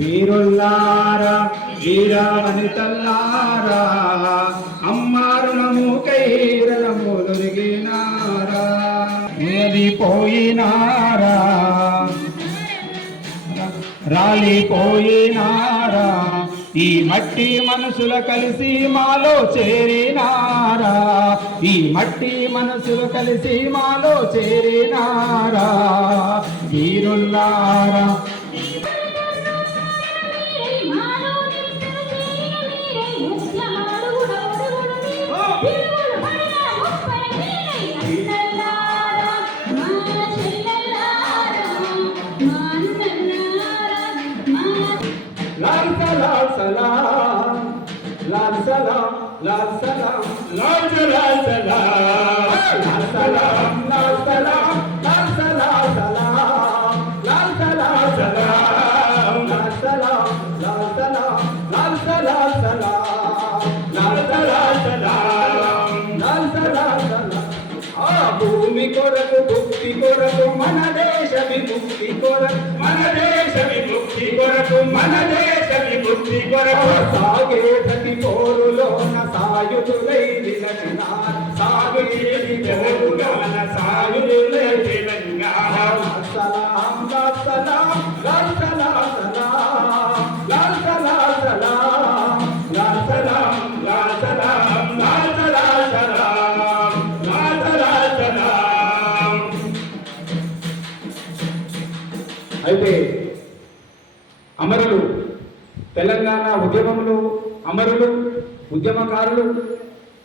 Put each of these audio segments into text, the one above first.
వీరుల్లారా వీరవనితల్లారా అమ్మారుణము కైరములురిగినారా పోయినారా రాలిపోయినారా ఈ మట్టి మనసుల కలిసి మాలో చేరినారా ఈ మట్టి మనసులు కలిసి మాలో చేరినారా వీరుల్లారా लाल सलाम लाल सलाम लाल सलाम लाल सलाम लाल सलाम लाल सलाम लाल सलाम लाल सलाम लाल सलाम लाल सलाम लाल सलाम लाल सलाम लाल सलाम आ भूमि कोरक भक्ति कोरक मन देश विमुक्ति कोरक मन देश विमुक्ति कोरक मन देश విముక్తి కొరకు సాగే ప్రతి పోరులోన సాయుధులై నిలచినారు సాగుయేది పోరులోన సాయుధులై నిలచినారు సలాం సలాం లాల్ సలాం లాల్ సలాం లాల్ సలాం లాల్ సలాం లాల్ సలాం లాల్ సలాం. అయితే అమరులు తెలంగాణ ఉద్యమంలో అమరులు ఉద్యమకారులు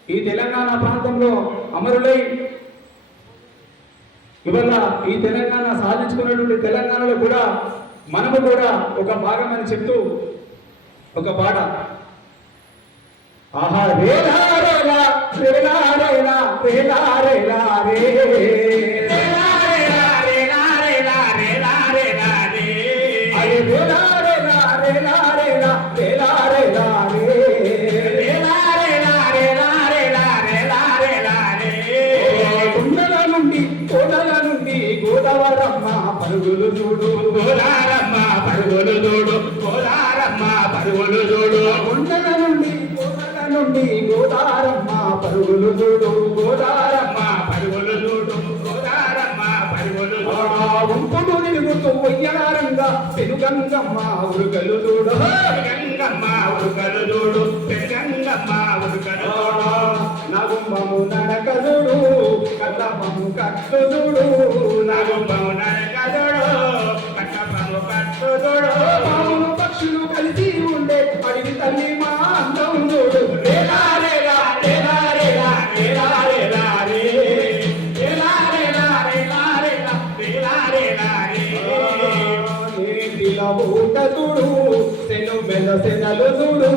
ఈ తెలంగాణ ప్రాంతంలో అమరులై ఇవాళ ఈ తెలంగాణ సాధించుకున్నటువంటి తెలంగాణలో కూడా మనము కూడా ఒక భాగం అని చెప్తూ ఒక పాట ఆహా రేలా రేలా రేలా రేలా రేలా రేలా రే గోదావరమ్మ పరుగులు చూడు గోదారమ్మ పరుగులు చూడు గోదారమ్మ పరుగులు చూడు కొండల నుండి గోదారమ్మ పరుగులు చూడు గోదారమ్మ పరుగులు చూడు గోదారమ్మ పరుగులు ఉంపుడు నిలుగుతూ వయ్యారంగా పెనుగంగమ్మ ఉరుగలు చూడు గంగమ్మ ఉరుగలు చూడు పెనుగంగమ్మ ఉరుగలు నగుంబము నడకదుడు కల్లమ్మము కట్టుదుడు నగుంబము నడకదుడు కట్టమ్మము కట్టుదుడు పాములు పక్షులు కలిసి ఉండే అడివి తల్లి మా అందం చూడు రేలా రేలా రేలా రేలా రేలా రేలా రే రేలా రేలా రేలా రేలా రేలా రేలా రే నేటిల ఊట చూడు సెను మెల్ల సెనలు చూడు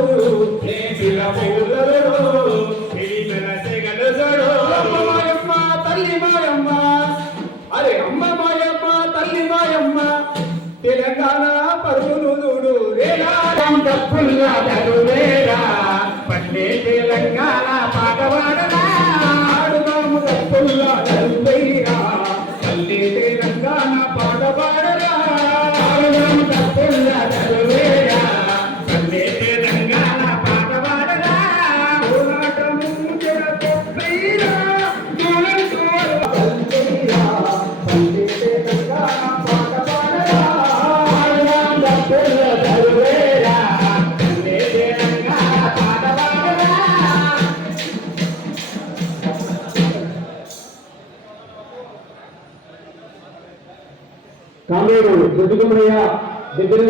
నేటిల ఊటలు మాయమ్మ తల్లి మాయమ్మ అరే అమ్మ మాయమ్మ తల్లి మాయమ్మ తెలంగాణ పరుగులు చూడు రేలా తప్పుల్లా తరువేరా పల్లె తెలంగాణ పాటవాడరా ఆడుదాము తప్పుల్లా తరువేరా పల్లె తెలంగాణ పాటవాడరా ఆడుదాము తప్పుల్లా తరువేరా పల్లె తెలంగాణ పాటవాడరా పోరాటము జరగో ప్రియా దూరంతో పల్లె తెలంగాణ పాటవాడరా ఆడుదాము తప్పుల్లా తరువేరా పల్లె తెలంగాణ పాటవాడరా. కామేరు దొడ్డుకుమరయ్య దగ్గర